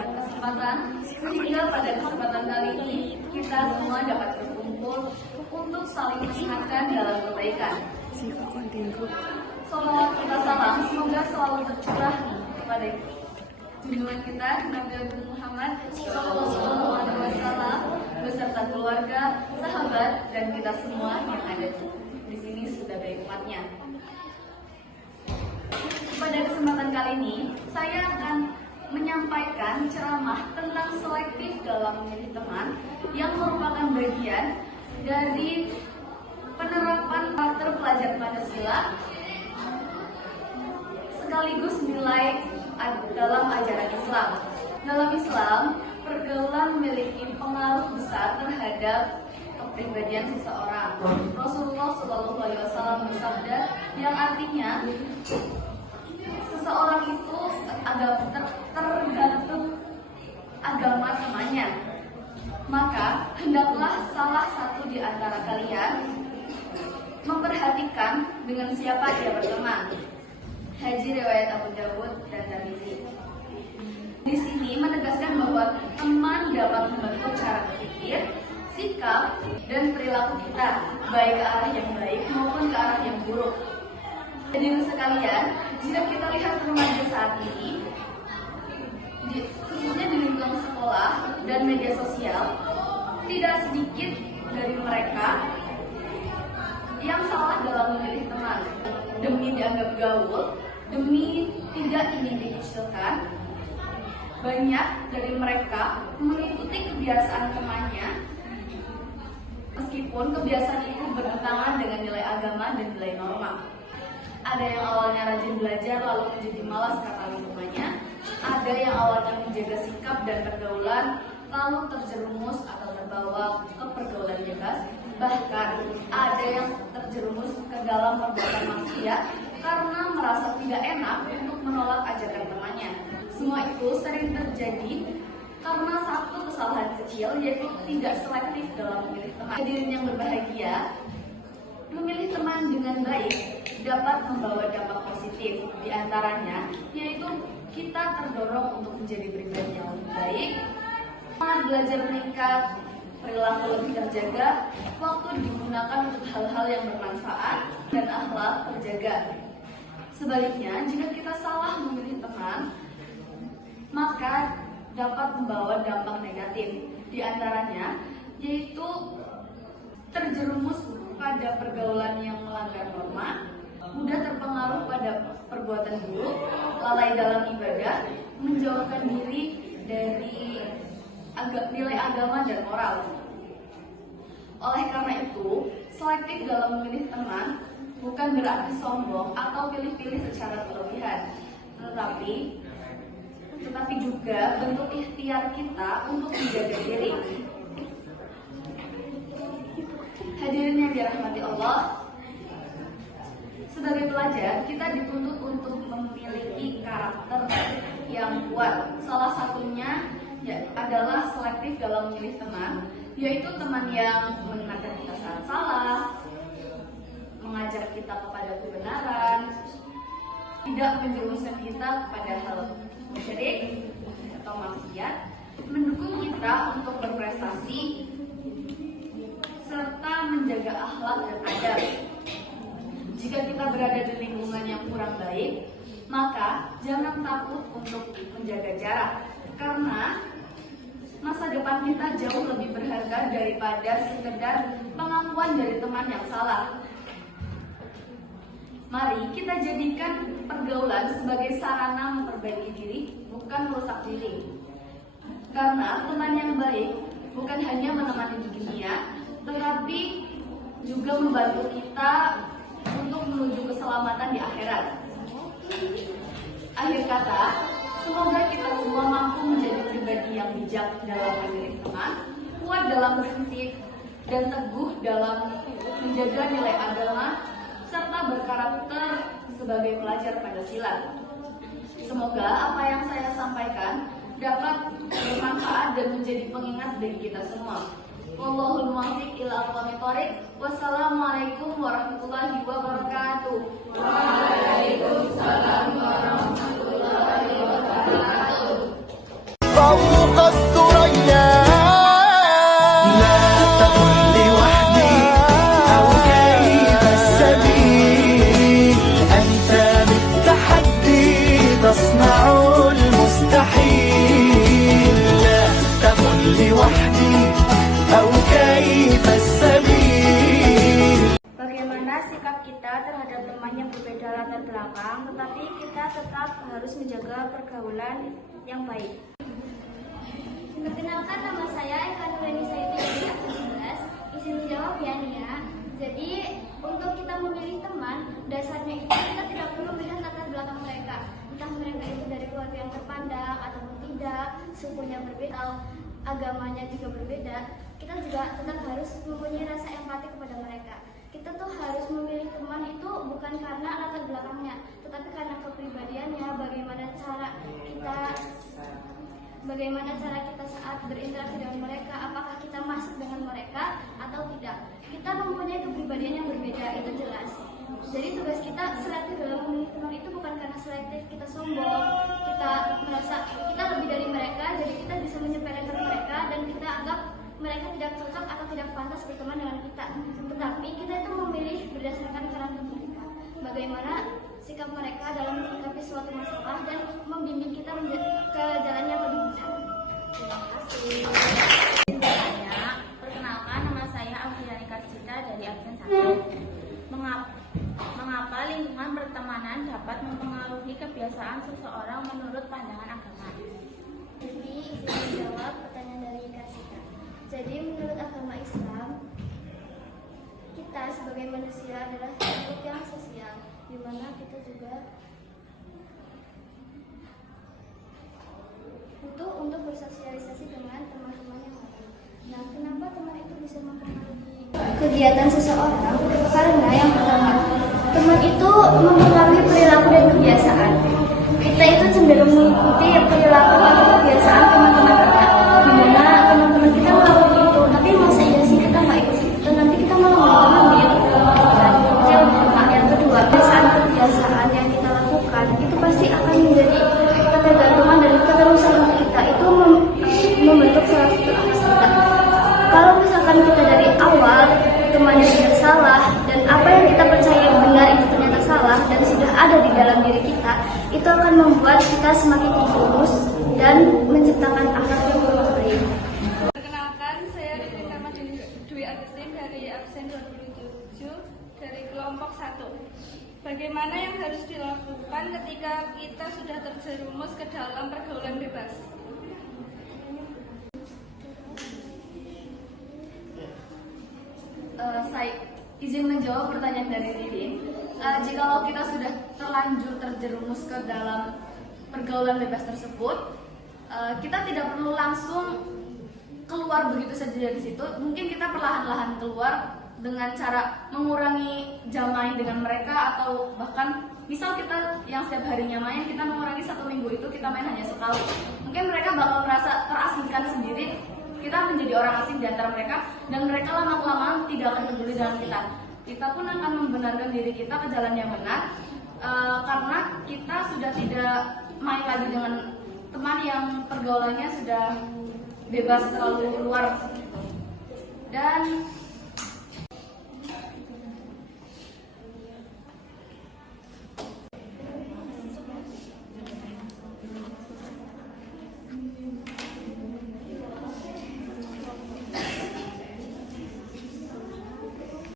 memberikan kesempatan sehingga pada kesempatan kali ini kita semua dapat berkumpul untuk saling mengingatkan dalam kebaikan. Salawat kita salam semoga selalu tercurah kepada junjungan kita Nabi Muhammad Sallallahu Alaihi Wasallam beserta keluarga, sahabat, dan kita semua yang ada di sini sebagai umatnya. Pada kesempatan kali ini, saya akan menyampaikan ceramah tentang selektif dalam memilih teman yang merupakan bagian dari penerapan karakter pelajar Pancasila sekaligus nilai dalam ajaran Islam. Dalam Islam, pergaulan memiliki pengaruh besar terhadap kepribadian seseorang. Rasulullah SAW bersabda yang artinya seseorang itu tergantung agama temannya. Maka hendaklah salah satu di antara kalian memperhatikan dengan siapa dia berteman. Hadis riwayat Abu Dawud dan Tirmidzi. Di sini menegaskan bahwa teman dapat membentuk cara berpikir, sikap, dan perilaku kita, baik ke arah yang baik maupun ke arah yang buruk. Hadirin sekalian, jika kita lihat remaja saat ini, khususnya di lingkungan sekolah dan media sosial, tidak sedikit dari mereka yang salah dalam memilih teman. Demi dianggap gaul, demi tidak ingin dikucilkan, banyak dari mereka mengikuti kebiasaan temannya, meskipun kebiasaan itu bertentangan dengan nilai agama dan nilai norma. Ada yang awalnya rajin belajar lalu menjadi malas karena lingkungannya, ada yang awalnya menjaga sikap dan pergaulan lalu terjerumus atau terbawa ke pergaulan bebas. Bahkan ada yang terjerumus ke dalam perbuatan maksiat karena merasa tidak enak untuk menolak ajakan temannya. Semua itu sering terjadi karena satu kesalahan kecil, yaitu tidak selektif dalam memilih teman. Hadirin yang berbahagia, memilih teman dengan baik dapat membawa dampak positif. Di antaranya yaitu kita terdorong untuk menjadi pribadi yang lebih baik, belajar meningkat, perilaku lebih terjaga, waktu digunakan untuk hal-hal yang bermanfaat, dan akhlak terjaga. Sebaliknya, jika kita salah memilih teman, maka dapat membawa dampak negatif. Di antaranya yaitu terjerumus pada pergaulan yang melanggar norma, mudah terpengaruh pada perbuatan buruk, lalai dalam ibadah, menjauhkan diri dari nilai agama dan moral. Oleh karena itu, selektif dalam memilih teman bukan berarti sombong atau pilih-pilih secara berlebihan, tetapi juga bentuk ikhtiar kita untuk menjaga diri. Hadirin yang dirahmati Allah, sebagai pelajar kita dituntut untuk memiliki karakter yang kuat. Salah satunya adalah selektif dalam memilih teman, yaitu teman yang mengingatkan kita saat salah, mengajak kita kepada kebenaran, tidak menjerumuskan kita kepada hal syirik atau maksiat, mendukung kita untuk berprestasi, serta menjaga akhlak dan adab. Jika kita berada di lingkungan yang kurang baik, maka jangan takut untuk menjaga jarak, karena masa depan kita jauh lebih berharga daripada sekedar pengakuan dari teman yang salah. Mari kita jadikan pergaulan sebagai sarana memperbaiki diri, bukan merusak diri. Karena teman yang baik bukan hanya menemani di dunia, tetapi juga membantu kita untuk menuju keselamatan di akhirat. Akhir kata, semoga kita semua mampu menjadi pribadi yang bijak dalam memilih teman, kuat dalam prinsip, dan teguh dalam menjaga nilai agama, serta berkarakter sebagai pelajar Pancasila. Semoga apa yang saya sampaikan dapat bermanfaat dan menjadi pengingat bagi kita semua. Wallahul muwaffiq ila aqwamit thoriq. Wassalamualaikum warahmatullahi wabarakatuh. Waalaikumsalam warahmatullahi wabarakatuh. السبيل. Bagaimana sikap kita terhadap teman yang berbeda latar belakang, tetapi kita tetap harus menjaga pergaulan yang baik. Perkenalkan, nama saya Eka Nureni Sayuti dari Akun 11. Izin menjawab ya Nia. Jadi untuk kita memilih teman, dasarnya itu kita tidak perlu melihat latar belakang mereka. Entah mereka itu dari keluarga yang terpandang ataupun tidak, sukunya berbeda, atau agamanya juga berbeda. Kita juga tetap harus mempunyai rasa empati kepada mereka. Kita tuh harus memilih teman itu bukan karena latar belakangnya, tetapi karena kepribadiannya, bagaimana cara kita saat berinteraksi dengan mereka, apakah kita masuk dengan mereka atau tidak. Kita mempunyai kepribadian yang berbeda, itu jelas. Jadi tugas kita selektif dalam memilih teman itu bukan karena selektif kita sombong, kita merasa kita lebih dari mereka, jadi kita bisa menyepelekan mereka dan kita anggap mereka tidak cocok atau tidak pantas berteman dengan kita. Tetapi kita itu memilih berdasarkan karakter mereka, bagaimana sikap mereka dalam menyikapi suatu masalah dan membimbing kita ke jalan yang lebih benar. Terima kasih. Perkenalkan, nama saya Alfiani Karsita dari Absen 1. Mengapa lingkungan pertemanan dapat mempengaruhi kebiasaan seseorang menurut pandangan agama? Jadi izin menjawab pertanyaan dari Karsita. Jadi menurut agama Islam, kita sebagai manusia adalah makhluk yang sosial, di mana kita juga butuh untuk bersosialisasi dengan teman-teman yang lain. Nah, kenapa teman itu bisa mempengaruhi kegiatan seseorang? Karena yang pertama, teman itu mempengaruhi perilaku dan kebiasaan. Kita itu cenderung mengikuti perilaku atau kebiasaan teman-teman kita, di mana teman-teman kita melakukan itu, tapi masa iya sih kita nggak ikut itu, nanti kita malah mengambil. Yang kedua, kebiasaan yang kita lakukan itu pasti akan menjadi ketergantungan dan keterusan untuk kita, itu membentuk salah satu akhlak kita. Kalau misalkan kita dari awal temannya sudah salah dan apa yang kita percaya benar itu ternyata salah dan sudah ada di dalam diri kita, itu akan membuat kita semakin terjerumus dan menciptakan akhlak yang baik. Perkenalkan, saya Rita Dwi Agustin dari absen 27 dari kelompok 1. Bagaimana yang harus dilakukan ketika kita sudah terjerumus ke dalam pergaulan bebas? Saya izin menjawab pertanyaan dari Didin. Jikalau kita sudah terlanjur terjerumus ke dalam pergaulan bebas tersebut, kita tidak perlu langsung keluar begitu saja dari situ. Mungkin kita perlahan-lahan keluar dengan cara mengurangi jam main dengan mereka, atau bahkan misal kita yang setiap harinya main, kita mengurangi 1 minggu itu kita main hanya sekali. Mungkin mereka bakal merasa terasingkan sendiri, kita menjadi orang asing di antara mereka, dan mereka lama-kelamaan tidak akan peduli dengan kita. Kita pun akan membenarkan diri kita ke jalan yang benar, karena kita sudah tidak main lagi dengan teman yang pergaulannya sudah bebas terlalu luar. Dan